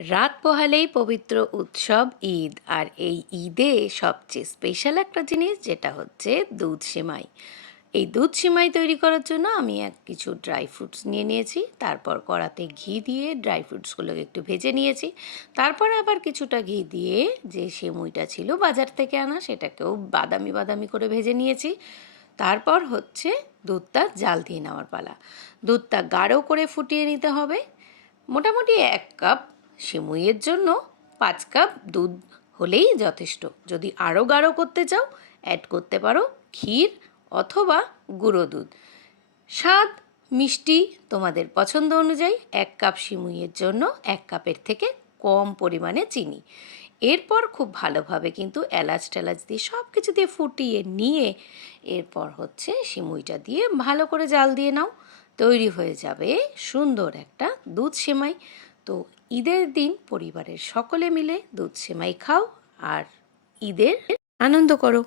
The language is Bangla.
রাত পোহালেই পবিত্র উৎসব ঈদ, আর এই ঈদে সবচেয়ে স্পেশাল একটা জিনিস যেটা হচ্ছে দুধ সেমাই। এই দুধ সেমাই তৈরি করার জন্য আমি এক কিছু ড্রাই ফ্রুটস নিয়ে নিয়েছি, তারপর কড়াতে ঘি দিয়ে ড্রাই ফ্রুটসগুলোকে একটু ভেজে নিয়েছি, তারপর আবার কিছুটা ঘি দিয়ে যে সেমুইটা ছিল বাজার থেকে আনা সেটাকেও বাদামি বাদামি করে ভেজে নিয়েছি। তারপর হচ্ছে দুধটা জাল দিয়ে নেওয়ার পালা। দুধটা গাঢ় করে ফুটিয়ে নিতে হবে। মোটামুটি এক কাপ সিমুইয়ের জন্য পাঁচ কাপ দুধ হলেই যথেষ্ট। যদি আরও গাঢ় করতে চাও অ্যাড করতে পারো ক্ষীর অথবা গুঁড়ো দুধ। স্বাদ মিষ্টি তোমাদের পছন্দ অনুযায়ী এক কাপ সিমুইয়ের জন্য এক কাপের থেকে কম পরিমাণে চিনি। এরপর খুব ভালোভাবে কিন্তু এলাচ টেলাচ দিয়ে সব কিছু দিয়ে ফুটিয়ে নিয়ে এরপর হচ্ছে সিমুইটা দিয়ে ভালো করে জাল দিয়ে নাও। তৈরি হয়ে যাবে সুন্দর একটা দুধ সেমাই। তো ঈদের দিন পরিবারের সকলে মিলে দুধ সেমাই খাও আর ঈদের আনন্দ করো।